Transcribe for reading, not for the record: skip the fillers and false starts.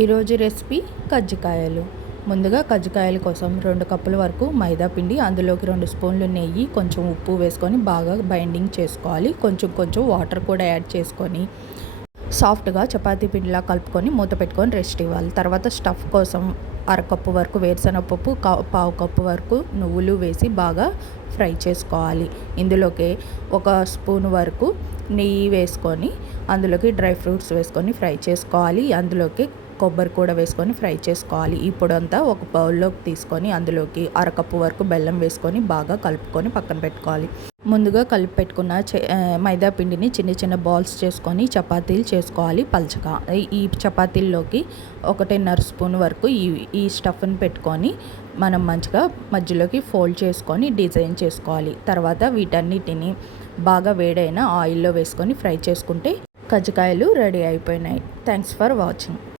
ఈరోజు రెసిపీ కజ్జికాయలు. ముందుగా కజ్జికాయల కోసం 2 కప్పుల వరకు మైదా పిండి, అందులోకి 2 స్పూన్లు నెయ్యి, కొంచెం ఉప్పు వేసుకొని బాగా బైండింగ్ చేసుకోవాలి. కొంచెం వాటర్ కూడా యాడ్ చేసుకొని సాఫ్ట్గా చపాతీ పిండిలా కలుపుకొని మూత పెట్టుకొని రెస్ట్ ఇవ్వాలి. తర్వాత స్టఫ్ కోసం అరకప్పు వరకు వేరుశనగపప్పు, పావు కప్పు వరకు నువ్వులు వేసి బాగా ఫ్రై చేసుకోవాలి. ఇందులోకి 1 స్పూన్ వరకు నెయ్యి వేసుకొని అందులోకి డ్రై ఫ్రూట్స్ వేసుకొని ఫ్రై చేసుకోవాలి. అందులోకి కొబ్బరి కూడా వేసుకొని ఫ్రై చేసుకోవాలి. ఈ పొడంతా ఒక బౌల్లోకి తీసుకొని అందులోకి అరకప్పు వరకు బెల్లం వేసుకొని బాగా కలుపుకొని పక్కన పెట్టుకోవాలి. ముందుగా కలిపి పెట్టుకున్న మైదా పిండిని చిన్న బాల్స్ చేసుకొని చపాతీలు చేసుకోవాలి పల్చగా. ఈ చపాతీల్లోకి 1.5 స్పూన్ వరకు ఈ స్టఫ్ని పెట్టుకొని మనం మంచిగా మధ్యలోకి ఫోల్డ్ చేసుకొని డిజైన్ చేసుకోవాలి. తర్వాత వీటన్నిటిని బాగా వేడైన ఆయిల్లో వేసుకొని ఫ్రై చేసుకుంటే కజ్జికాయలు రెడీ అయిపోయినాయి. Thanks for watching.